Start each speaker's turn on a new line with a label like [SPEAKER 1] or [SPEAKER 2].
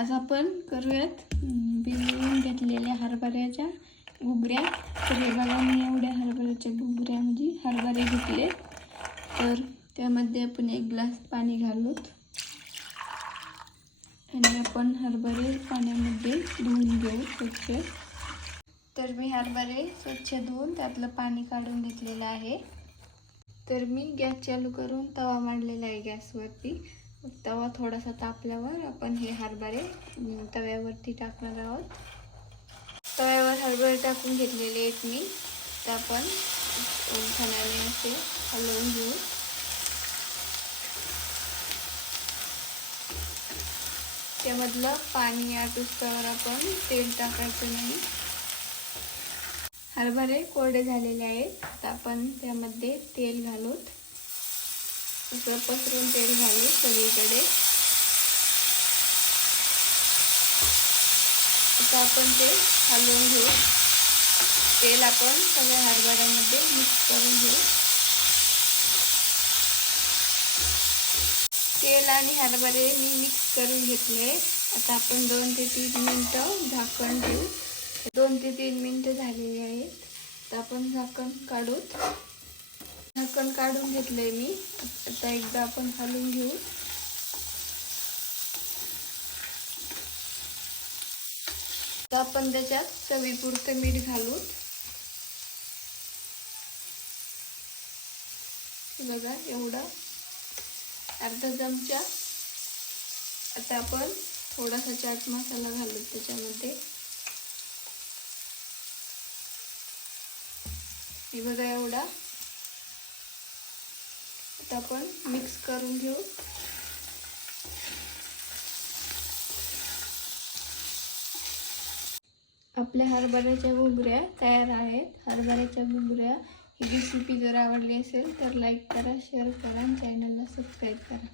[SPEAKER 1] आज आपण करूयात अं, भिजवून घेतलेल्या हरभऱ्याच्या घुगऱ्या. तर हे बघा मी एवढ्या हरभऱ्याच्या घुगऱ्या म्हणजे हरभरे घेतले. तर त्यामध्ये आपण एक ग्लास पाणी घालूत. आणि आपण हरभरे पाण्यामध्ये धुवून घेऊ स्वच्छ. तर मी हरभरे स्वच्छ धुवून त्यातलं पाणी काढून घेतलेलं आहे. तर मी गॅस चालू करून तवा मांडलेला आहे गॅसवरती. तवा थोडासा तापल्यावर आपण हे हरभरे तव्यावरती टाकणार आहोत. तव्यावर हरभरे टाकून घेतलेले आहेत मी. तर आपण उलथण्याने असे हलवून घेऊ. त्यामधलं पाणी आटुस्तवर आपण तेल टाकायचं नाही. हरभरे कोरडे झालेले आहेत. आता आपण त्यामध्ये तेल घालूत असं पसरून तेल घालू सगळीकडे. आता आपण ते हलवून घेऊ. तेल आपण सगळ्या हरभऱ्यामध्ये मिक्स करून घेऊ. तेल आणि हरभरे मी मिक्स करून घेतले. आता आपण दोन ते तीन मिनटं झाकण देऊ दोन ते तीन मिनटं झालेली आहेत. तर आपण झाकण काढूत झाकण काढून घेतलंय मी. आता एकदा आपण हलवून घेऊ. आपण त्याच्यात चवीपुरतं मीठ घालू बघा एवढा अर्धा चमचा. आता आपण थोडासा चाट मसाला घालू त्याच्यामध्ये. हे बघा एवढा आता आपण मिक्स करून घेऊ. आपल्या हरभऱ्याच्या घुगऱ्या तयार आहेत. हरभऱ्याच्या घुगऱ्या ही रेसिपी जर आवडली असेल तर लाईक करा शेअर करा आणि चॅनलला सबस्क्राईब करा.